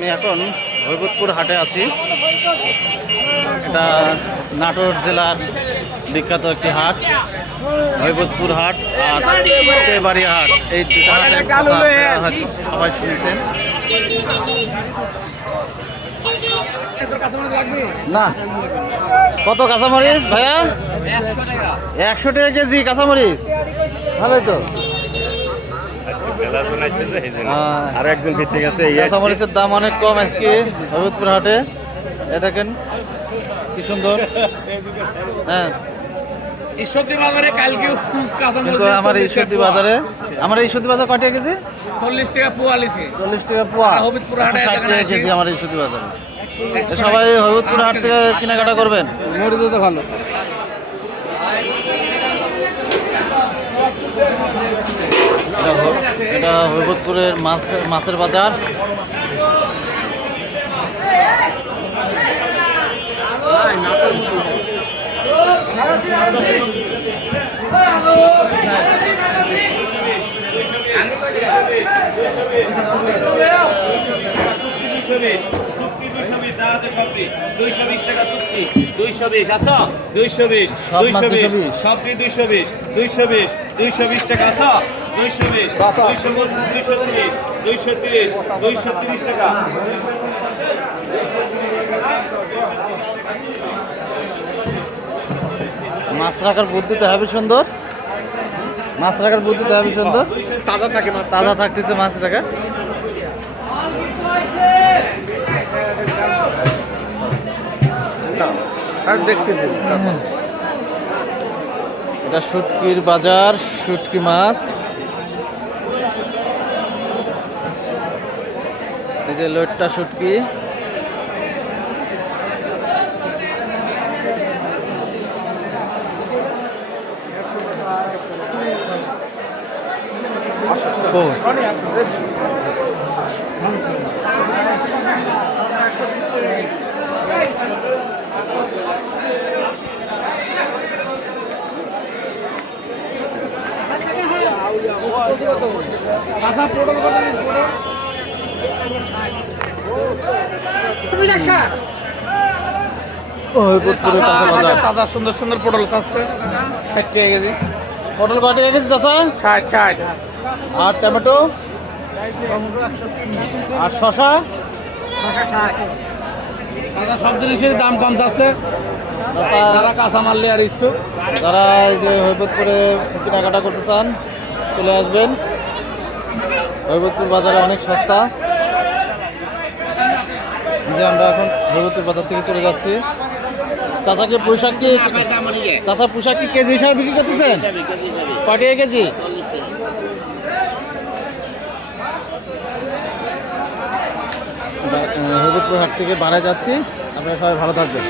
আমি এখন হরিপুর হাটে আছি। এটা নাটোর জেলার বিখ্যাত একটি হাট, হরিপুর হাট আর তেবাড়ি হাট। এই দুটা হাটের কথা হয়তো সবাই শুনেছেন। না, কত কাঁচামরিচ ভাইয়া? 100 টাকা কেজি কাঁচামরিচ। ভালোই তো। আর একজন বেঁচে গেছে। কাঁচামরিচের দাম অনেক কম আজকে হরিপুর হাটে। এ দেখেন কি সুন্দর। হ্যাঁ, ঈশ্বরদী বাজারে কালকেও কিন্তু আমার ঈশ্বরদী বাজারে কয় টাকা কেজি? 40 টাকা পোয়া লিছে। 40 টাকা পোয়া। হবিবপুর হাটে 60 টাকা কেজি আমার ঈশ্বরদী বাজারে। সবাই হবিবপুর হাট থেকে কেনাকাটা করবেন। মরিচ তো ভালো। এটা হরিপুরের মাছের বাজার। মাছ রাখার বুদ্ধিতে হবে সুন্দর। মাছ রাখার বুদ্ধিতে হবে সুন্দর। তাজা থাকে মাছ, তাজা থাকতেছে মাছ থাকা। দেখতেছি। এটা শুটকির বাজার, শুটকি মাছ। এই যে লোটটা শুটকি। চাচা সুন্দর সুন্দর পটল চাচ্ছে 60 টাকা কেজি। পটল কয় টাকা কেজি চাচা? 60। আর টমেটো আর শশা? চাচা সব জিনিসের দাম কম চাচ্ছে। যারা কাঁচা মাল আর ইচ্ছুক, যারা এই যে হরিপুরে কেনাকাটা করতে চান চলে আসবেন। হরিপুর বাজারে অনেক সস্তা। যে আমরা এখন হরিপুর বাজার থেকে চলে যাচ্ছি। চাচাকে পোশাক কি কেজি হিসাবে বিক্রি করতেছেন? কয় টাকা কেজি? হরিপুর হাট থেকে বাড়ায় যাচ্ছি। আপনারা সবাই ভালো থাকবেন।